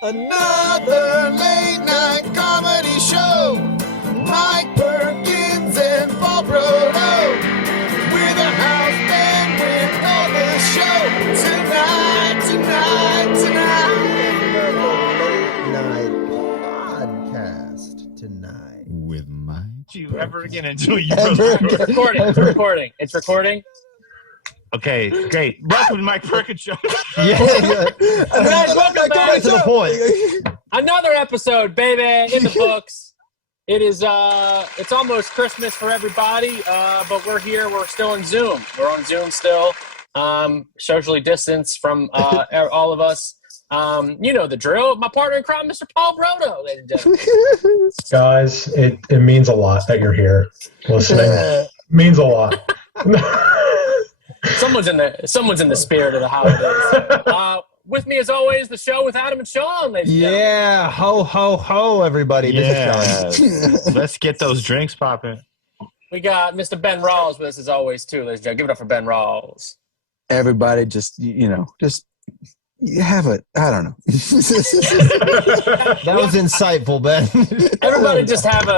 Another late night comedy show. Mike Perkins and Paul Brodo. We're the house band with all the show. Tonight. Late night podcast tonight. With Mike. You ever again until you It's recording. Okay, great. Welcome to Mike Perkins Show. Welcome back to the point. Another episode, baby, in the books. It is it's almost Christmas for everybody, but we're here. We're still in Zoom. We're on Zoom still, socially distanced from all of us. You know the drill. My partner in crime, Mr. Paul Brodo, ladies and gentlemen. Guys, it means a lot that you're here listening. Means a lot. Someone's in the spirit of the holidays. With me, as always, the show with Adam and Sean, ladies and gentlemen. Yeah, ho, ho, ho, everybody. Yeah. Let's get those drinks popping. We got Mr. Ben Rawls with us, as always, too, ladies and gentlemen. Give it up for Ben Rawls. Everybody just you have it. I don't know. That was insightful, Ben. Everybody just have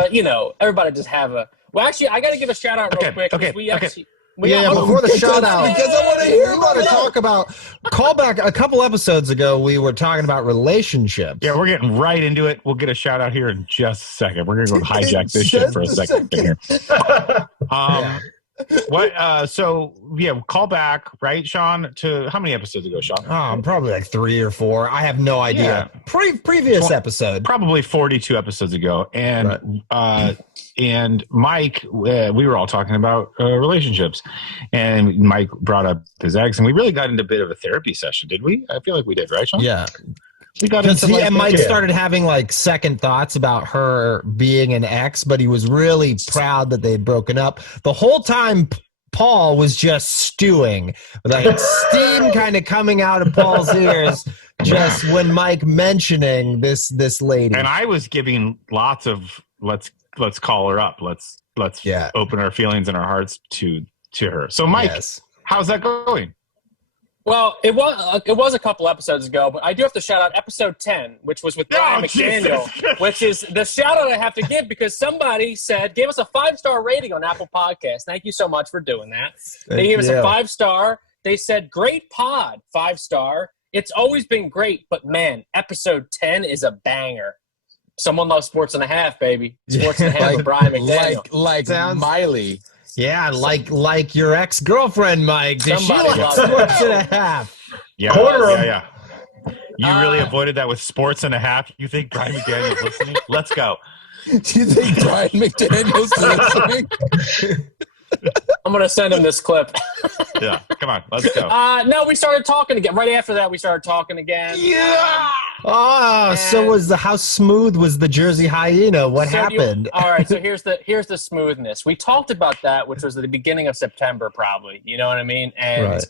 a. Well, actually, I got to give a shout out real quick. Before the shout out, because I want to hear we want to about talk about callback. A couple episodes ago, we were talking about relationships. Yeah, we're getting right into it. We'll get a shout out here in just a second. We're gonna go hijack this shit for a second here. Call back, right, Sean? To how many episodes ago, Sean? Probably like 3 or 4. I have no idea. Yeah. Previous episode, probably 42 episodes ago, and and Mike, we were all talking about relationships, and Mike brought up his ex, and we really got into a bit of a therapy session, did we? I feel like we did, right, Sean? Yeah. We got Because into Mike started having like second thoughts about her being an ex, but he was really proud that they had broken up. The whole time, Paul was just stewing, like steam kind of coming out of Paul's ears, just when Mike mentioning this lady. And I was giving lots of let's call her up, let's open our feelings and our hearts to her. So, Mike, how's that going? Well, it was a couple episodes ago, but I do have to shout out episode 10, which was with Brian McDaniel, which is the shout out I have to give because somebody gave us a 5-star rating on Apple Podcasts. Thank you so much for doing that. They gave us a 5-star. They said, great pod, 5-star. It's always been great, but man, episode 10 is a banger. Someone loves Sports and a Half, baby. Sports and a Half with Brian McDaniel. Like Miley. Yeah, like your ex-girlfriend, Mike. Did Somebody she like Sports and a Half? Yeah. You really avoided that with Sports and a Half? You think Brian McDaniel's listening? Let's go. Do you think Brian McDaniel's listening? I'm going to send him this clip. Yeah, come on, let's go. No, we started talking again. Right after that, we started talking again. Yeah! How smooth was the Jersey Hyena? What happened? All right, so here's the smoothness. We talked about that, which was at the beginning of September, probably. You know what I mean? And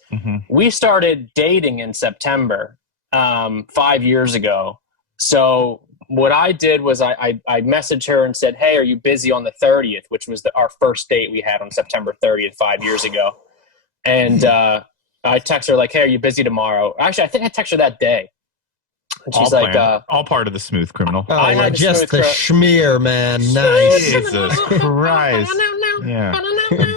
we started dating in September 5 years ago. So what I did was I messaged her and said, hey, are you busy on the 30th, which was our first date we had on September 30th 5 years ago. And I text her like, hey, are you busy tomorrow? Actually, I think I texted her that day. And she's all part of the smooth criminal. I had just the schmear, man. Nice. Jesus Christ. Yeah.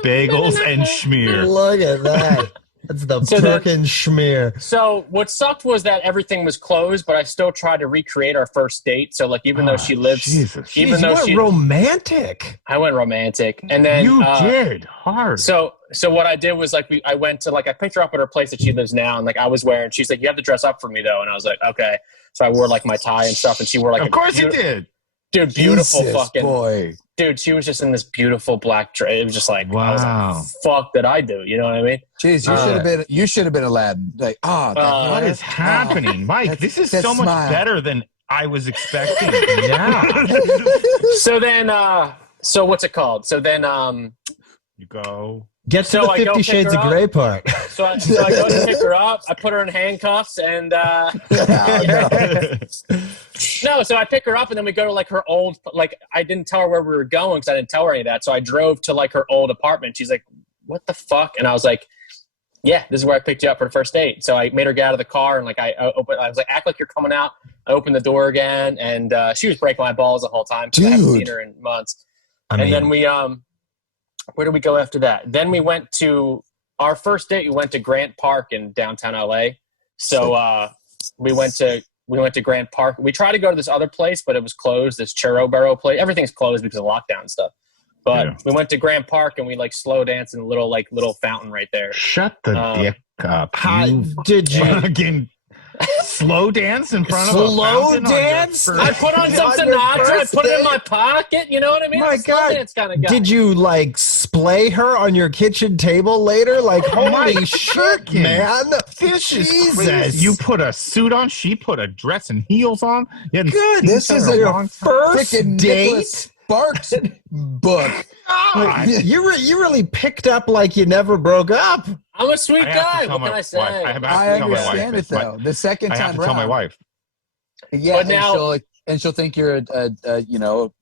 Bagels and schmear. Look at that. That's the Perkins schmear. So what sucked was that everything was closed, but I still tried to recreate our first date. So like, even though she lives, you went romantic. I went romantic, and then you did hard. So what I did was like, I went to I picked her up at her place that she lives now, and like I was wearing. She's like, you have to dress up for me though, and I was like, okay. So I wore like my tie and stuff, and she wore like. Of course you did, dude. Beautiful Jesus, fucking boy. Dude, she was just in this beautiful black dress. It was just like, wow. I was like, fuck did I do? You know what I mean? Jeez, you should have been Aladdin. Like, what is happening, Mike? This is so much better than I was expecting. Yeah. So then, so what's it called? So then, you go. Get to the 50 Shades of Grey part. So I go to pick her up. I put her in handcuffs, and no, so I pick her up, and then we go to like her old. Like I didn't tell her where we were going because I didn't tell her any of that. So I drove to like her old apartment. She's like, "What the fuck?" And I was like, "Yeah, this is where I picked you up for the first date." So I made her get out of the car, and like I was like, "Act like you're coming out I opened the door again, and she was breaking my balls the whole time. I haven't seen her in months. Then we, where did we go after that? Then we went to our first date. We went to Grant Park in downtown LA. So we went to Grant Park. We tried to go to this other place, but it was closed. This Churro Burrow place. Everything's closed because of lockdown and stuff. But we went to Grant Park and we like slow danced in a little fountain right there. Shut the dick up. Did you again slow dance in front of a fountain? Dance? I put on some Sinatra. I put it in my pocket. You know what I mean? My God. Dance kind of guy. Did you like splay her on your kitchen table later? Like, holy shit, man. This is crazy. You put a suit on. She put a dress and heels on. Good. This is your first date. Sparks book. You really picked up like you never broke up. I'm a sweet guy. What can I say? I understand it though. The second time I have to around, tell my wife. Yeah, but now, she'll think you're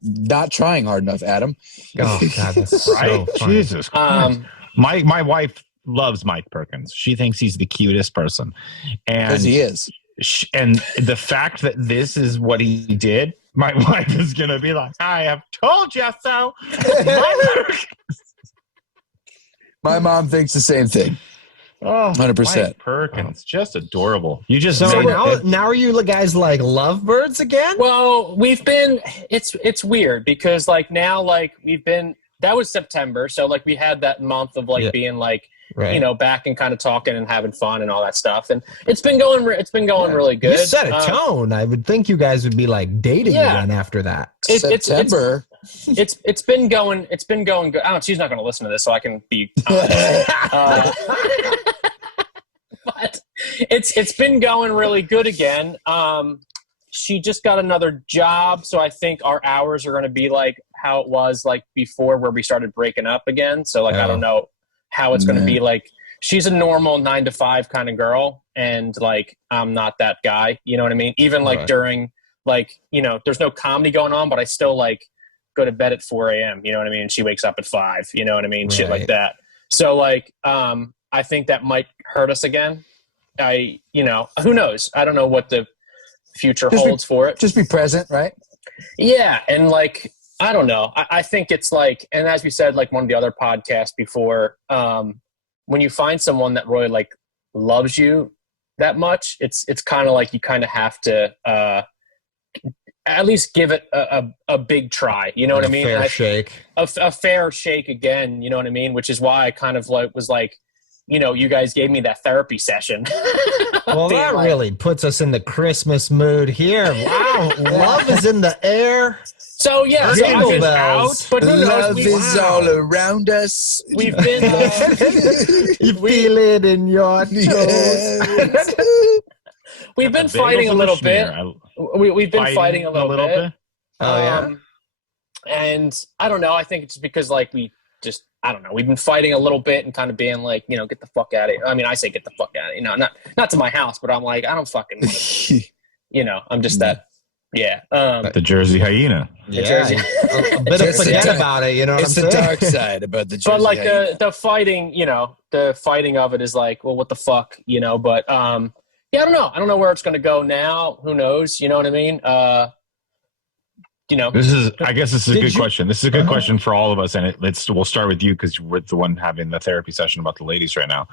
not trying hard enough, Adam. Oh God, that's right? So funny. Jesus Christ. My wife loves Mike Perkins. She thinks he's the cutest person, and because he is. And the fact that this is what he did, my wife is gonna be like, "I have told you so." My mom thinks the same thing. 100%. Mike Perkins, just adorable. You just so now are you guys like lovebirds again? Well, we've been. It's weird because like now like we've been. That was September, so like we had that month of like being like. Right. Back and kind of talking and having fun and all that stuff, and it's been going really good. You set a tone. I would think you guys would be like dating again after that. September. It's been going good. I don't. She's not going to listen to this, so I can be. But it's been going really good again. She just got another job, so I think our hours are going to be like how it was like before, where we started breaking up again. So like I don't know how it's going to be. Like she's a normal 9 to 5 kind of girl, and like I'm not that guy, you know what I mean? Even like during like there's no comedy going on, but I still like go to bed at 4 a.m. you know what I mean? And she wakes up at 5, you know what I mean? Shit like that. So like I think that might hurt us again. Who knows? I don't know what the future holds for it. Just be present, right? Yeah. And like I don't know. I think it's like, and as we said, like one of the other podcasts before, when you find someone that really like loves you that much, it's kind of like you kind of have to at least give it a big try. You know what I mean? Fair shake. A fair shake again. You know what I mean? Which is why I kind of like was like, you guys gave me that therapy session. Well, that really puts us in the Christmas mood here. Wow, love is in the air. So yeah, Jingle bells. But who knows? Love is all around us. We've been. You feel it in your toes. We've been fighting a little bit. We've been fighting a little bit. Oh yeah. And I don't know. I think it's because like I don't know. We've been fighting a little bit and kind of being like, get the fuck out of here. I mean, I say get the fuck out of here. Not to my house, but I'm like, I don't fucking, I'm just that. Yeah. The Jersey hyena. Yeah. A bit of forget about it. You know what I'm saying? It's the dark side about the Jersey But like hyena. the fighting, the fighting of it is like, well, what the fuck, but I don't know. I don't know where it's going to go now. Who knows? You know what I mean? I guess this is a good question. This is a good question for all of us, and we'll start with you because we're the one having the therapy session about the ladies right now.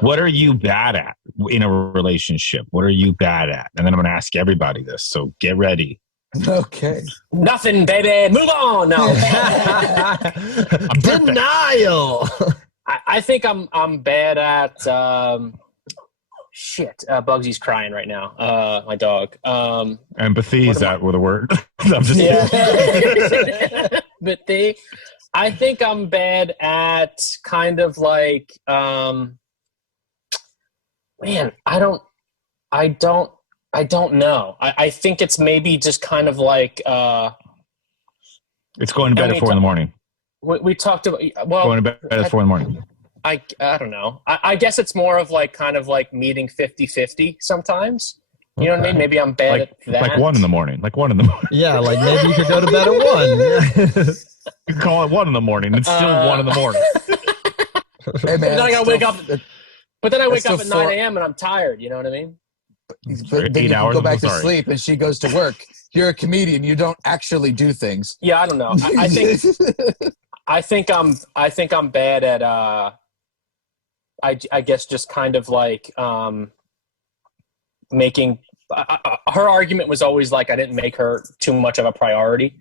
What are you bad at in a relationship? What are you bad at? And then I'm going to ask everybody this, so get ready. Okay. Nothing, baby. Move on. No. Denial. I think I'm bad at. Shit, Bugsy's crying right now. My dog. Empathy, is that with a word? I'm just Empathy. I think I'm bad at kind of like, man, I don't know. I think it's maybe just kind of like, it's going to bed at 4 in the morning. We talked about, going to bed at 4 in the morning. I don't know. I guess it's more of like kind of like meeting 50-50 sometimes. You know what I mean? Maybe I'm bad at that. Like 1 in the morning. Yeah, like maybe you could go to bed at 1. You can call it 1 in the morning. It's still 1 in the morning. Hey man, then I gotta wake up. But then I wake up at 9 4 a.m. and I'm tired. You know what I mean? But then you can go back to sleep and she goes to work. You're a comedian. You don't actually do things. Yeah, I don't know. I think I'm bad at I guess just kind of like making her argument was always like I didn't make her too much of a priority,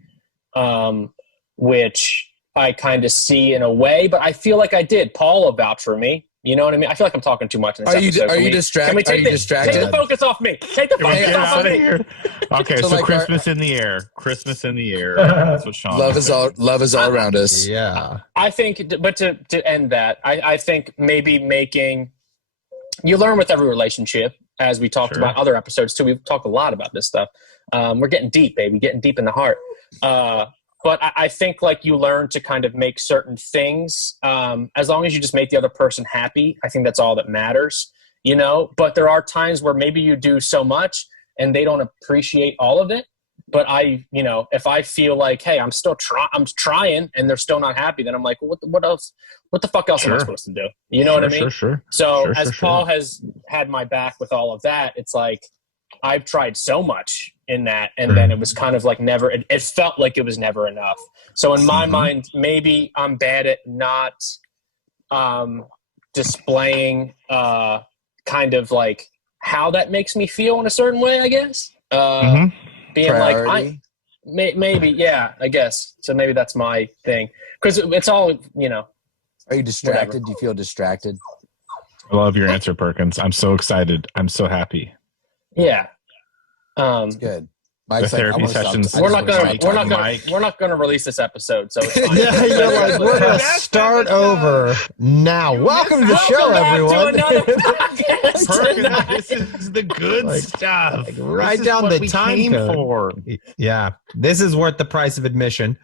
which I kind of see in a way, but I feel like I did. Paul will vouch for me. You know what I mean? I feel like I'm talking too much in this episode. Are you distracted? Take the focus off me. Take the focus off of me. Okay, so like Christmas in the air. Christmas in the air. That's what Sean love is all around us. Yeah. I think, but to end that, I think maybe you learn with every relationship, as we talked about other episodes too. We've talked a lot about this stuff. We're getting deep, baby, getting deep in the heart. But I think like you learn to kind of make certain things, as long as you just make the other person happy. I think that's all that matters, you know. But there are times where maybe you do so much and they don't appreciate all of it. But if I feel like, hey, I'm trying, and they're still not happy, then I'm like, well, what else? What the fuck else am I supposed to do? You know what I mean? So as Paul has had my back with all of that, it's like I've tried so much in that, and then it was kind of like never. It felt like it was never enough. So in my mind, maybe I'm bad at not displaying kind of like how that makes me feel in a certain way. I guess being priority. Like maybe I guess so. Maybe that's my thing because it's all Are you distracted? Whatever. Do you feel distracted? I love your answer, Perkins. I'm so excited. I'm so happy. Yeah. It's good. Mike's the therapy sessions. We're not gonna release this episode, so it's fine. Yeah, you're like, we're gonna start over now. Welcome to the show, everyone. Perkins, this is the good stuff. Like, write down the time code. For. Yeah, this is worth the price of admission.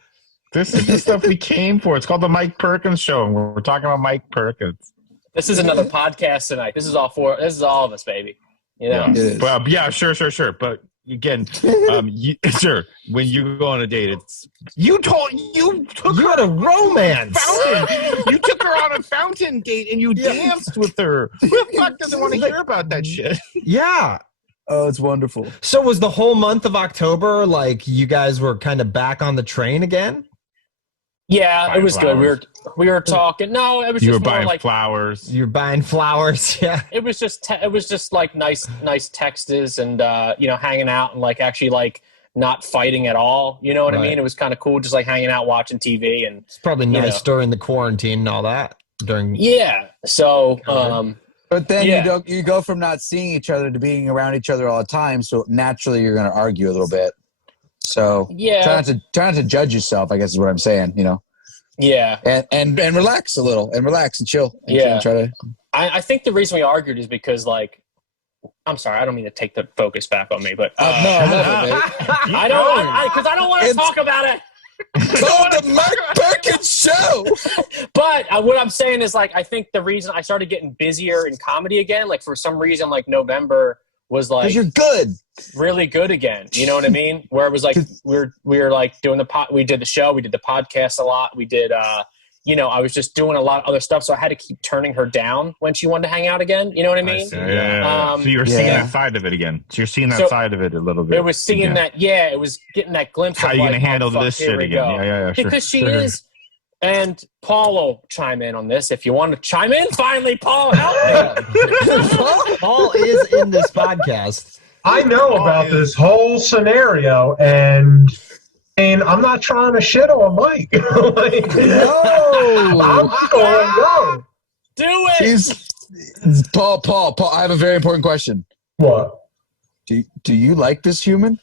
This is the stuff we came for. It's called the Mike Perkins Show, and we're talking about Mike Perkins. This is another podcast tonight. This is all of us, baby. You know? Yeah. Well, yeah, sure. But again, when you go on a date, it's you had a romance. You took her on a fountain date and you danced with her. Who the fuck doesn't want to hear about that shit? Yeah. Oh, it's wonderful. So was the whole month of October like you guys were kind of back on the train again? Yeah, it was flowers. good. We were talking. No, it was You just were more buying like flowers. You're buying flowers, yeah. it was just like nice texts and hanging out and like actually like not fighting at all. You know what I mean? It was kind of cool, just like hanging out, watching TV, and it's probably nice during the quarantine and all that. So, but then you go from not seeing each other to being around each other all the time. So naturally, you're going to argue a little bit. So try not to judge yourself, I guess is what I'm saying. You know. Yeah. And relax a little and relax and chill. And try to. I think the reason we argued is because like. I'm sorry, I don't mean to take the focus back on me, but no, I love it, baby. I don't want to talk about it. It's called the Mike Perkins Show. But what I'm saying is, like, I think the reason I started getting busier in comedy again, like for some reason, like November was like, because you're good, really good again. You know what I mean? Where it was like we were like doing we did the show, we did the podcast a lot, we did. I was just doing a lot of other stuff, so I had to keep turning her down when she wanted to hang out again. You know what I mean? Yeah. So you were seeing that side of it again. So you're seeing that side of it a little bit. It was seeing that. Yeah, it was getting that glimpse. How of are you like, going to handle this shit again? Yeah. Sure. Because she is. And Paul will chime in on this if you want to chime in. Finally, Paul, help me. Paul is in this podcast. I know about this whole scenario, and I'm not trying to shit on Mike. No, I'm going to go. Do it. Paul. I have a very important question. What? Do you like this human?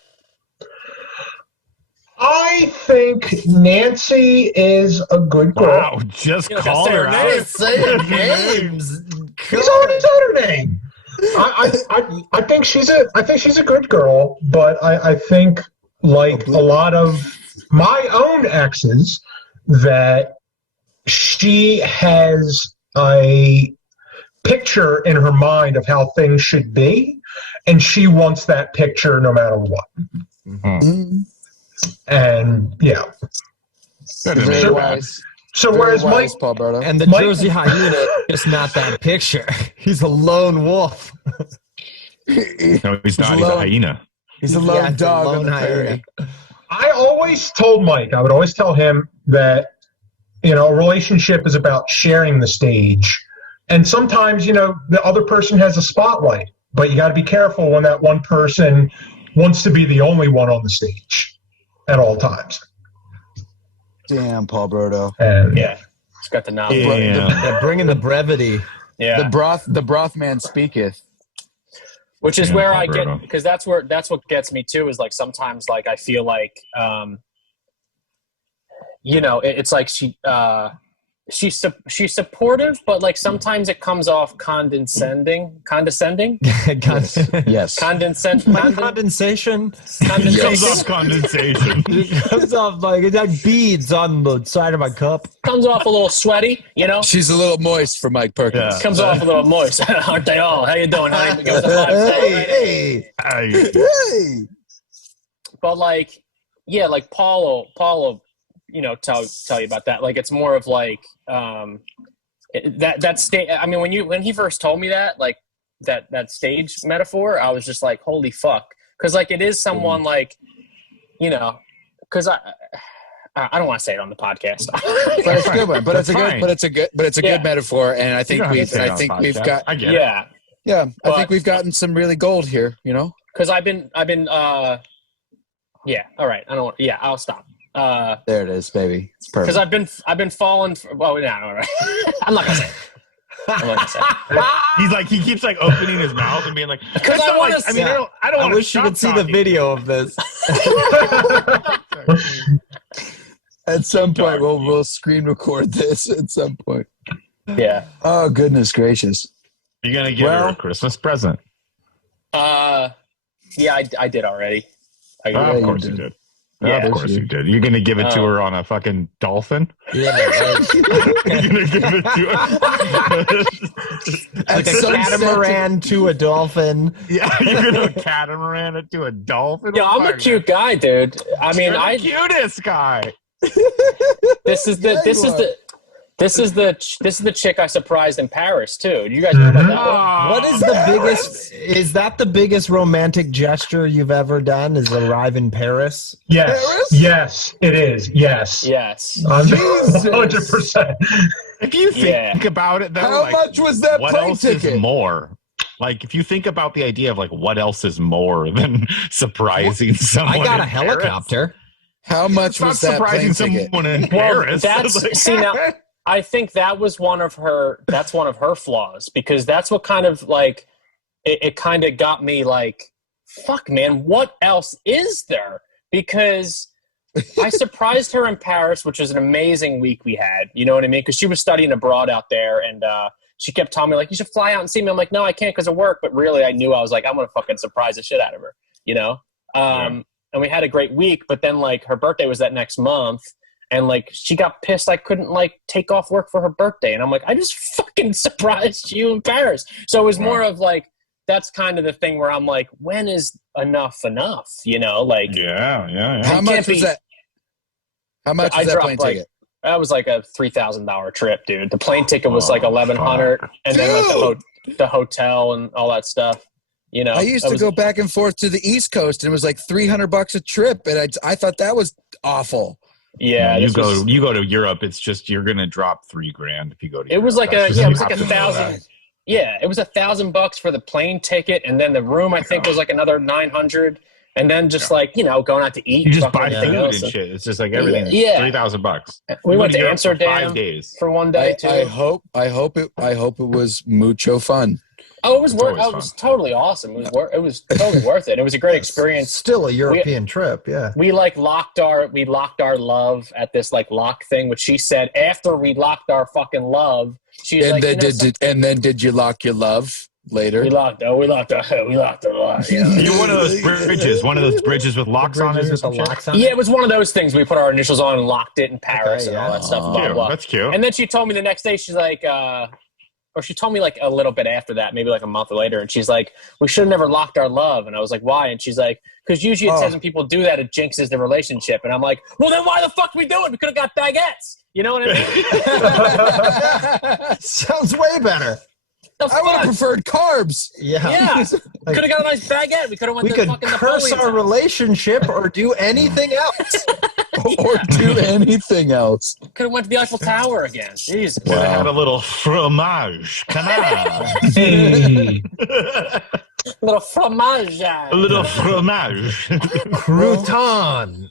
I think Nancy is a good girl. Wow, just call her out. Say her names. He's already said her name. I think she's a good girl, but I think like a lot of my own exes that she has a picture in her mind of how things should be, and she wants that picture no matter what. Mm-hmm. And yeah. Very wise. So whereas Mike Paul Berto. And the Jersey hyena is not that picture. He's a lone wolf. No, he's not. He's a hyena. He's a lone dog on the prairie. I always told Mike, I would always tell him that, a relationship is about sharing the stage. And sometimes, the other person has a spotlight, but you got to be careful when that one person wants to be the only one on the stage at all times. Damn, Paul Brodo. Yeah. It's got the knowledge. Yeah, bringing the brevity. Yeah. The broth man speaketh. Which is where I get, because that's what gets me too, is like sometimes like I feel like, it's like she's supportive, but like sometimes it comes off condescending. Yes. Condensation. It comes off condensation. It comes off like it's like beads on the side of my cup. Comes off a little sweaty, She's a little moist for Mike Perkins. Yeah. Comes off a little moist. Aren't they all? How you doing, honey? Give us a 5-star rating. Hey. But like, yeah, like Paul will tell you about that. Like it's more of like that stage. I mean, when he first told me that, like that stage metaphor, I was just like, holy fuck, because like it is someone like, because I don't want to say it on the podcast, but it's a good one. But it's a good metaphor, and I think we've got. I get it. Yeah. I think we've gotten some really gold here. Because I've been. Yeah. All right. I'll stop. There it is, baby. It's perfect. Because I've been falling for. Well, no, all right. I'm not gonna say. He's like, he keeps like opening his mouth and being like, because I want to. I don't. I wish you could see the video of this. At some point, we'll screen record this. At some point. Yeah. Oh goodness gracious! You're gonna give her a Christmas present. Yeah, I did already. Of course you did. Yeah, of course you did. You're gonna give it to her on a fucking dolphin. Yeah, you're gonna give it to her like a catamaran to a dolphin. Yeah, you're gonna catamaran it to a dolphin. Yeah, I'm a cute guy, dude. I mean, you're the cutest guy. This is the chick I surprised in Paris too. Do you guys know about that one? What is the biggest? Is that the biggest romantic gesture you've ever done? Is arrive in Paris? Yes. Paris? Yes, it is. Yes. 100%. If you think about it, though, how much was that what plane else ticket? Is more? Like, if you think about the idea of like what else is more than surprising someone? I got a in helicopter. Paris? How much was that plane ticket? Someone in Paris? See now. I think that was one of her flaws, because that's what kind of like it kind of got me like, fuck man, what else is there? Because I surprised her in Paris, which was an amazing week we had, you know what I mean? Because she was studying abroad out there, and she kept telling me like, you should fly out and see me. I'm like, no, I can't because of work. But really I knew I was like, I'm gonna fucking surprise the shit out of her, and we had a great week, but then like her birthday was that next month. And, like, she got pissed I couldn't, like, take off work for her birthday. And I'm like, I just fucking surprised you in Paris. So it was more of, like, that's kind of the thing where I'm like, when is enough? Like. Yeah. How much was that? How much was that plane ticket? That was, like, a $3,000 trip, dude. The plane ticket was, like, $1,100. And then, like, the hotel and all that stuff. I used to go back and forth to the East Coast, and it was, like, $300 a trip. And I thought that was awful. Yeah, you go to Europe. It's just you're gonna drop $3,000 if you go to. It was like it was like $1,000. Yeah, it was $1,000 for the plane ticket, and then the room I think was like another $900, and then just like going out to eat. You just buy food and shit. It's just like everything. Yeah, $3,000. We went to Amsterdam for 5 days for one day too. I hope it was mucho fun. Oh, it was worth. It was totally awesome. It was totally worth it. It was a great experience. Still a European trip, yeah. We like locked our love at this like lock thing, which she said after we locked our fucking love. She's and like, then did you lock your love later? We locked our love. You're one of those bridges with locks on it. Yeah, it was one of those things. We put our initials on and locked it in Paris and all that stuff. Blah, blah. That's cute. And then she told me the next day, she's like. Or she told me like a little bit after that, maybe like a month later, and she's like, we should have never locked our love. And I was like, why? And she's like, because usually it says when people do that, it jinxes the relationship. And I'm like, well, then why the fuck we do it? We could have got baguettes. You know what I mean? Sounds way better. I would have preferred carbs. Yeah. Like, could have got a nice baguette. We could have went to fucking curse Napoleon's our house. relationship or do anything else. Or do anything else. Could have went to the Eiffel Tower again. Jesus. Could have had a little fromage. Come on. Hey. A little fromage. A little fromage. Crouton.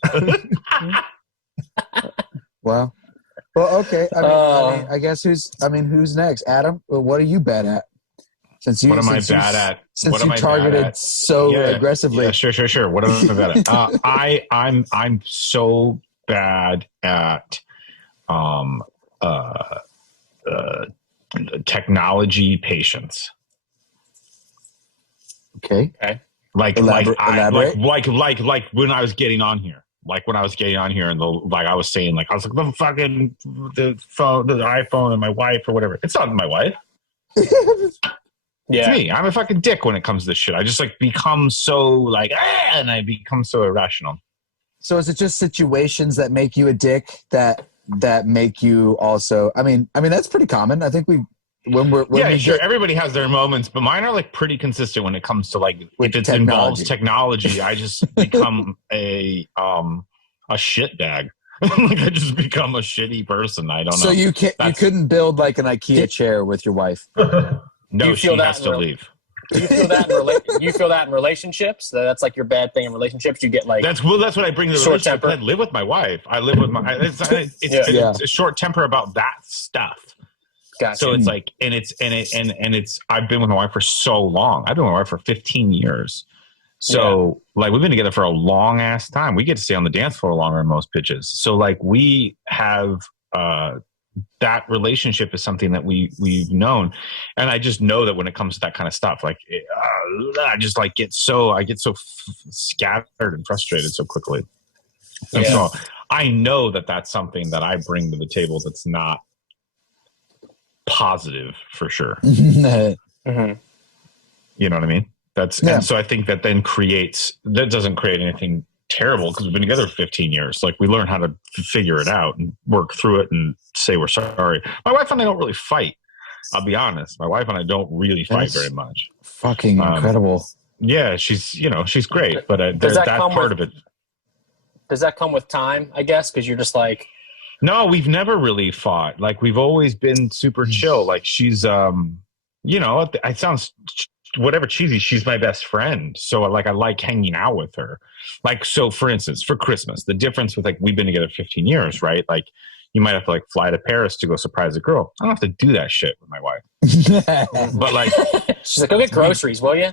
Wow. Well, okay. I guess who's next? Adam, what are you bad at? What am I bad at? Since you targeted so aggressively. Yeah, sure. What am I bad at? I'm so bad at technology patience. Okay. Like elaborate. when I was getting on here. Like when I was getting on here and I was saying, like, I was like, the fucking the phone, the iPhone, and my wife or whatever. It's not my wife. Yeah. It's me. I'm a fucking dick when it comes to this shit. I just like become so and I become so irrational. So is it just situations that make you a dick that make you also? I mean that's pretty common. I think everybody has their moments, but mine are like pretty consistent when it comes to like if it involves technology. I just become a shit bag. Like I just become a shitty person. I don't know. So you couldn't build like an IKEA chair with your wife. No, she has to leave. Do you feel that you feel that in relationships? That's like your bad thing in relationships. You get like that's what I bring to the short relationship. temper. I live with my wife. I live with my. It's a short temper about that stuff. Gotcha. So it's like, and it's. I've been with my wife for so long. I've been with my wife for 15 years. So like we've been together for a long ass time. We get to stay on the dance floor longer than most pitches. So like we have. That relationship is something that we've known, and I just know that when it comes to that kind of stuff, like I just like get so scattered and frustrated so quickly, and so I know that that's something that I bring to the table that's not positive for sure. Mm-hmm. You know what I mean? And so I think that then that doesn't create anything terrible because we've been together for 15 years. Like we learn how to figure it out and work through it and say we're sorry. My wife and I don't really fight. I'll be honest. My wife and I don't really fight very much. Fucking incredible. Yeah, she's great, but there's that part of it. Does that come with time? I guess because you're just like. No, we've never really fought. Like we've always been super chill. Like she's, it sounds whatever cheesy. She's my best friend, so like I like hanging out with her. Like so, for instance, for Christmas, the difference with like we've been together 15 years, right? Like you might have to like fly to Paris to go surprise a girl. I don't have to do that shit with my wife. But like, she's like, go get groceries, will you?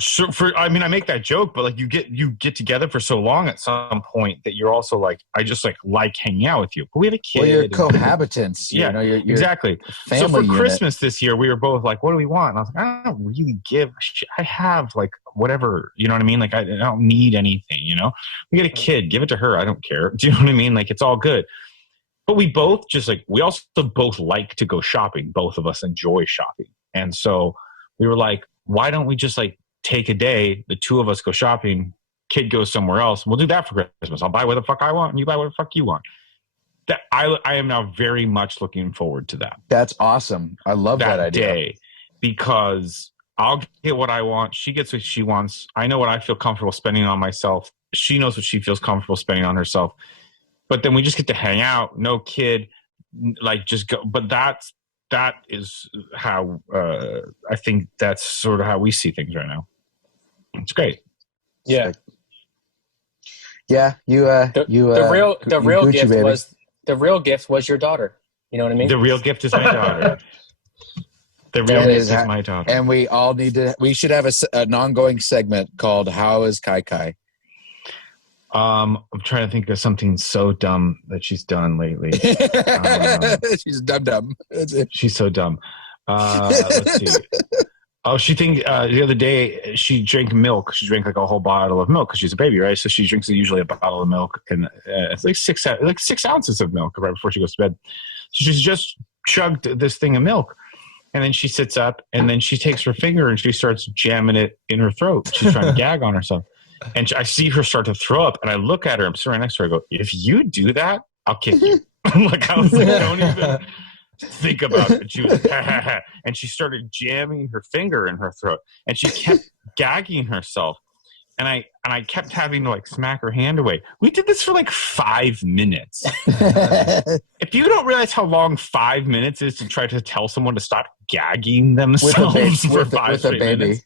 Sure. I make that joke, but like you get together for so long at some point that you're also like, I just like hanging out with you. But we have a kid. Well, you're cohabitants. You're exactly. So for Christmas this year, we were both like, what do we want? And I was like, I don't really give a shit. I have like whatever, you know what I mean? Like I don't need anything, you know? We get a kid, give it to her. I don't care. Do you know what I mean? Like it's all good. But we both we also both like to go shopping. Both of us enjoy shopping. And so we were like, why don't we just like take a day, the two of us go shopping, kid goes somewhere else. We'll do that for Christmas. I'll buy what the fuck I want and you buy what the fuck you want. That I am now very much looking forward to that. That's awesome. I love that idea. Day because I'll get what I want. She gets what she wants. I know what I feel comfortable spending on myself. She knows what she feels comfortable spending on herself. But then we just get to hang out, no kid, like just go. But that is how I think that's sort of how we see things right now. It's great. Yeah. Yeah. The real gift was your daughter. You know what I mean? The real gift is my daughter. The real gift is my daughter. And we all we should have an ongoing segment called How is Kai Kai? I'm trying to think of something so dumb that she's done lately. She's dumb. She's so dumb. Let's see. Oh, she think the other day she drank milk. She drank like a whole bottle of milk because she's a baby, right? So she drinks usually a bottle of milk, and it's like 6 ounces of milk right before she goes to bed. So she's just chugged this thing of milk, and then she sits up, and then she takes her finger and she starts jamming it in her throat. She's trying to gag on herself. And I see her start to throw up, and I look at her. I'm sitting right next to her. I go, "If you do that, I'll kick you." I was like, "Don't even." think about it. And she was, and she started jamming her finger in her throat, and she kept gagging herself. And I kept having to like smack her hand away. We did this for like 5 minutes. If you don't realize how long 5 minutes is to try to tell someone to stop gagging themselves for five straight minutes,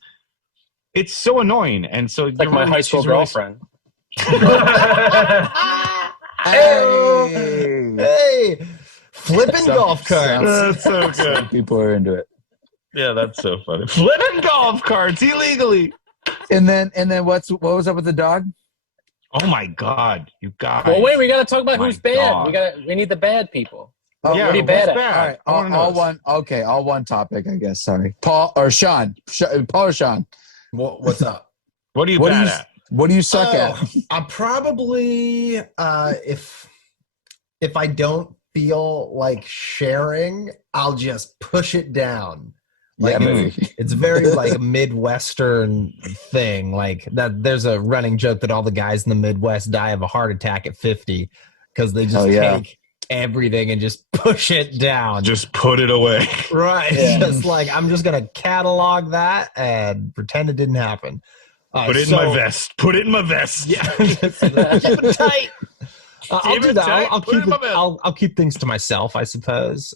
it's so annoying. And so it's like my high school girlfriend. Hey, flipping golf carts. That's so good. People are into it. Yeah, that's so funny. Flipping golf carts illegally. And then what was up with the dog? Oh my God, you guys! Well, wait, we got to talk about My who's bad. God. We need the bad people. Oh, Yeah, what are you bad at? All right, all one topic, I guess. Sorry, Paul or Sean. Paul or Sean. What's up? What are you bad at? What do you suck at? I'm probably if I don't feel like sharing, I'll just push it down. Like it's very like a Midwestern thing. Like that, there's a running joke that all the guys in the Midwest die of a heart attack at 50 because they just take everything and just push it down. Just put it away. Right. Yeah. Just like I'm just gonna catalog that and pretend it didn't happen. Put it in my vest. Put it in my vest. Yeah. Keep it tight. I'll do that. I'll keep things to myself, I suppose.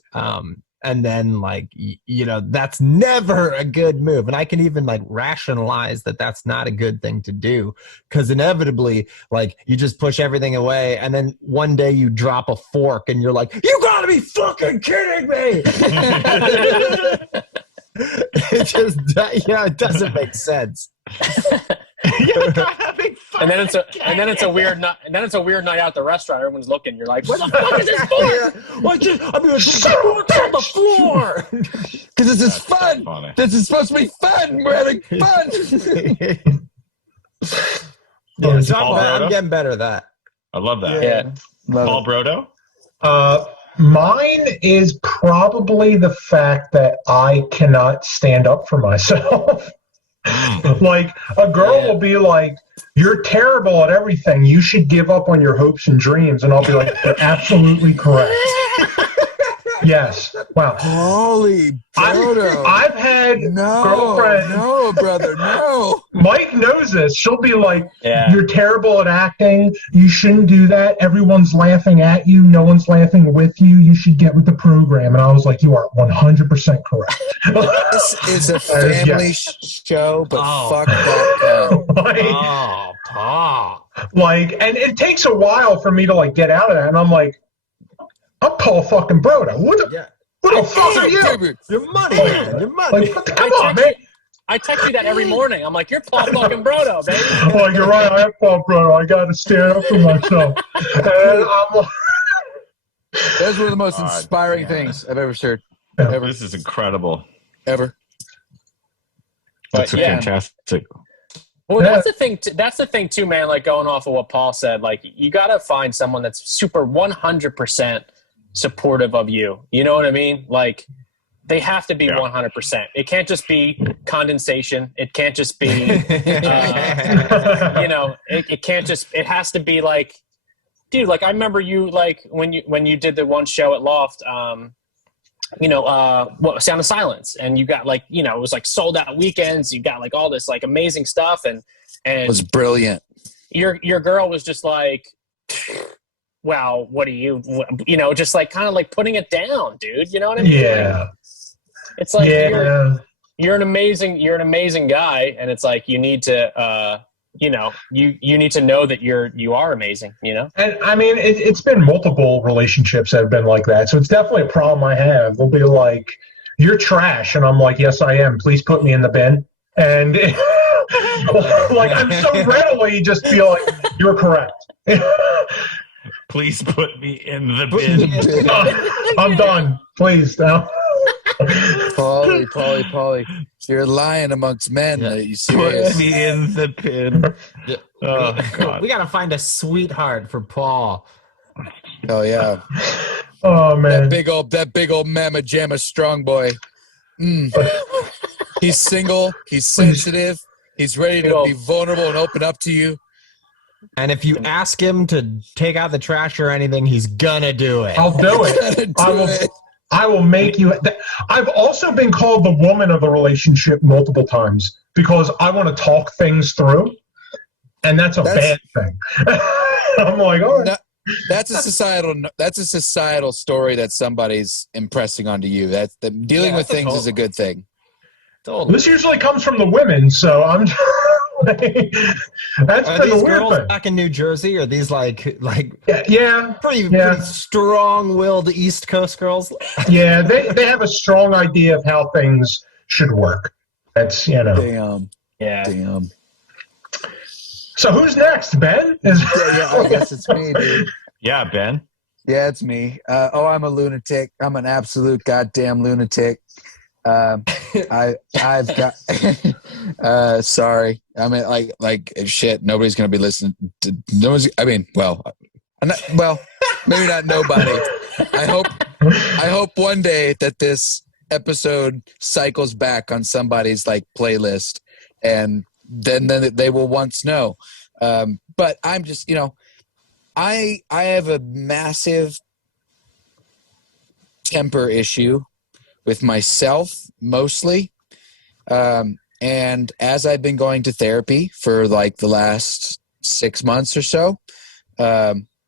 And then like, that's never a good move. And I can even like rationalize that that's not a good thing to do because inevitably like you just push everything away. And then one day you drop a fork and you're like, you gotta be fucking kidding me. It doesn't make sense. And then it's a weird night out at the restaurant. Everyone's looking. You're like, what the fuck is this for? I'm gonna forks on the floor because this is fun. Funny. This is supposed to be fun. We're having fun. So I'm getting better at that. I love that. Yeah. Paul Brodo? Mine is probably the fact that I cannot stand up for myself. Like a girl will be like, you're terrible at everything. You should give up on your hopes and dreams. And I'll be like, you're absolutely correct. Yes. Wow. Holy I've had girlfriends. No, brother, no. Mike knows this. She'll be like, you're terrible at acting. You shouldn't do that. Everyone's laughing at you. No one's laughing with you. You should get with the program. And I was like, you are 100% correct. This is a family show, but fuck that. Paul. Like, and it takes a while for me to like get out of that. And I'm like, I'm Paul fucking Broda. What the fuck are you? Your money, man. Your money. Like, come on, man. I text you that every morning. I'm like, you're Paul fucking Brodo, baby. Oh, you're right. I am Paul Brodo. I got to stand up for myself. And I'm like, that's one of the most inspiring things I've ever heard. Ever. This is incredible. Ever. That's fantastic. Well, that's the thing. That's the thing too, man. Like going off of what Paul said, like you got to find someone that's super 100% supportive of you. You know what I mean? Like they have to be 100%. It can't just be condensation. It can't just be, it can't just. It has to be like, dude. Like I remember you like when you did the one show at Loft. Sound of Silence, and you got like, it was like sold out weekends. You got like all this like amazing stuff, and it was brilliant. Your girl was just like, wow, what are you, just like kind of like putting it down, dude. You know what I mean? Yeah. Like, it's like you're an amazing guy, and it's like you need to you need to know that you are amazing, And I mean, it's been multiple relationships that have been like that. So it's definitely a problem I have. They'll be like, you're trash. And I'm like, yes, I am. Please put me in the bin. And like, I'm so readily just be like, you're correct. Please put me in the bin. I'm done. Please. No. Paulie. You're lying amongst men. You serious? Put me in the bin. Oh, God. We got to find a sweetheart for Paul. Oh, yeah. Oh, man. That big old mamma jamma strong boy. He's single. He's sensitive. He's ready to be vulnerable and open up to you. And if you ask him to take out the trash or anything, he's gonna do it. I'll do it. I will make you. I've also been called the woman of the relationship multiple times because I want to talk things through, and that's a bad thing. I'm like, all right. No, that's a societal story that somebody's impressing onto you. Dealing with things is a good thing. Totally. This usually comes from the women, so I'm. That's been the weird thing. Back in New Jersey, are these like pretty strong-willed East Coast girls? Yeah, they have a strong idea of how things should work. That's Damn. So who's next, Ben? I guess it's me, dude. Yeah, Ben. Yeah, it's me. I'm a lunatic. I'm an absolute goddamn lunatic. I've got sorry. I mean, like shit. Nobody's gonna be listening to. No one's. I mean, maybe not nobody. I hope one day that this episode cycles back on somebody's like playlist, and then they will once know. But I'm just, I have a massive temper issue with myself mostly. And as I've been going to therapy for like the last 6 months or so,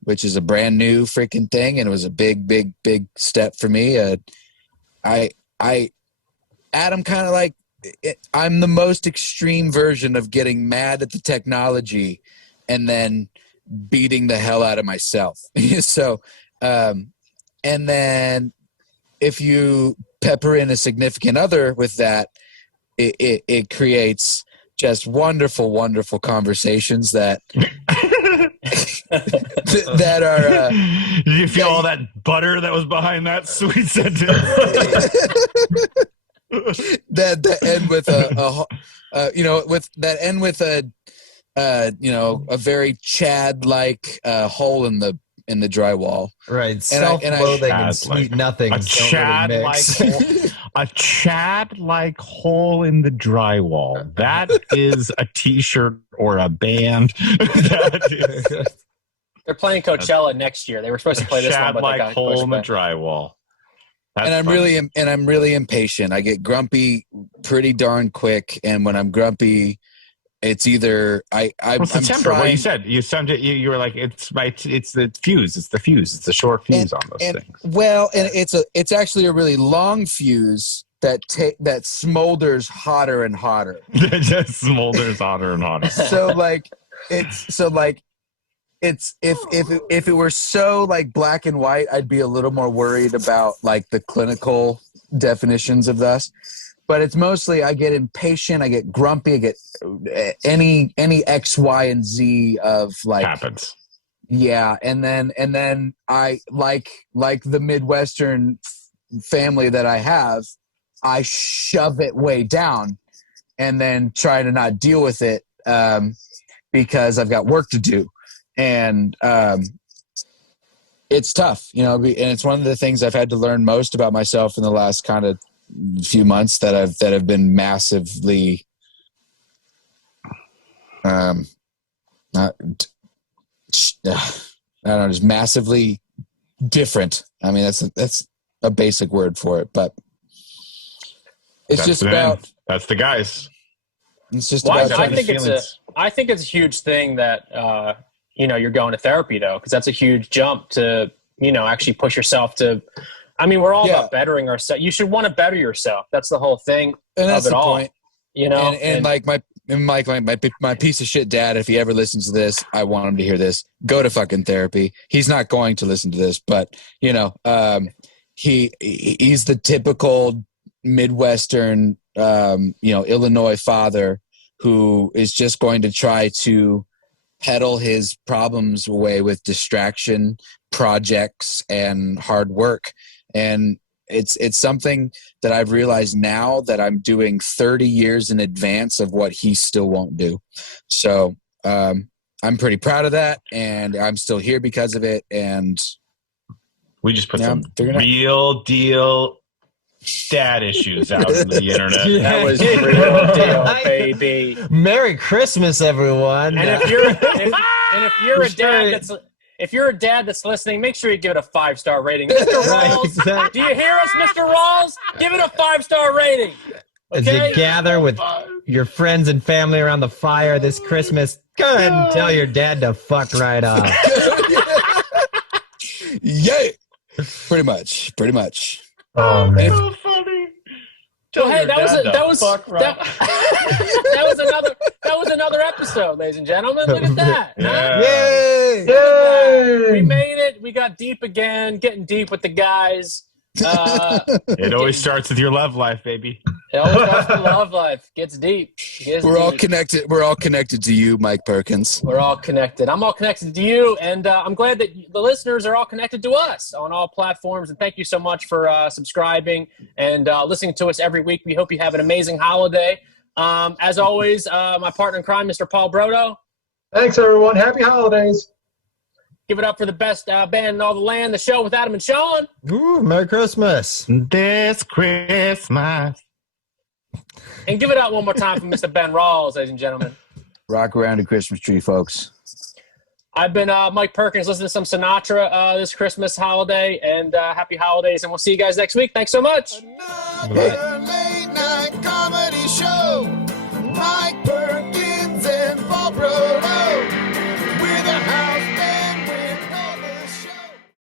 which is a brand new freaking thing. And it was a big step for me. Adam, kind of like, I'm the most extreme version of getting mad at the technology and then beating the hell out of myself. So, and then if you pepper in a significant other with that, it creates just wonderful conversations that that are. Did you feel all that butter that was behind that sweet sentence? that end with a very Chad like hole in the drywall. Right, self-loathing and sweet nothing. A Chad like hole in the drywall. That is a T-shirt or a band. They're playing Coachella next year. They were supposed to play this one, but they got hole in the drywall. That's I'm really impatient. I get grumpy pretty darn quick, and when I'm grumpy, it's either What's the temper? What you said? You were like, it's the fuse. It's the fuse. It's a short fuse on those things. Well, and it's actually a really long fuse that smolders hotter and hotter. It just smolders hotter and hotter. If it were so like black and white, I'd be a little more worried about like the clinical definitions of this. But it's mostly I get impatient, I get grumpy, I get any X, Y, and Z of like happens. Yeah, and then I like the Midwestern family that I have, I shove it way down, and then try to not deal with it because I've got work to do, and it's tough, and it's one of the things I've had to learn most about myself in the last kind of few months that have been massively I don't know, just massively different. I mean, that's a basic word for it, but it's just about that's the guys. It's just about I think it's a huge thing that you're going to therapy though, because that's a huge jump to actually push yourself to. I mean, we're all about bettering ourselves. You should want to better yourself. That's the whole thing and that's of it the all. Point. And like my piece of shit dad, if he ever listens to this, I want him to hear this. Go to fucking therapy. He's not going to listen to this, but he's the typical Midwestern Illinois father who is just going to try to peddle his problems away with distraction, projects, and hard work. And it's something that I've realized now that I'm doing 30 years in advance of what he still won't do. So I'm pretty proud of that, and I'm still here because of it. And we just put some real deal dad issues out on the internet. That was real deal, baby. Merry Christmas, everyone. And if you're a dad if you're a dad that's listening, make sure you give it a 5-star rating. Mr. Rawls, Exactly. do you hear us, Mr. Rawls? Give it a 5-star rating. As Okay? you gather with your friends and family around the fire this Christmas, go ahead and tell your dad to fuck right off. Yeah. Pretty much. Oh man. So funny. Well, hey, that was another episode, ladies and gentlemen. Look at that. Yeah. Yay! Yay! We made it. We got deep again, getting deep with the guys. It always starts with your love life, baby. It always starts with love life. Gets deep. We're all connected. We're all connected to you, Mike Perkins. We're all connected. I'm all connected to you, and I'm glad that the listeners are all connected to us on all platforms. And thank you so much for subscribing and listening to us every week. We hope you have an amazing holiday. As always, my partner in crime, Mr. Paul Brodo. Thanks, everyone. Happy holidays. Give it up for the best band in all the land, the show with Adam and Sean. Ooh, Merry Christmas. This Christmas. And give it up one more time for Mr. Ben Rawls, ladies and gentlemen. Rock around the Christmas tree, folks. I've been Mike Perkins, listening to some Sinatra this Christmas holiday, and happy holidays, and we'll see you guys next week. Thanks so much. Another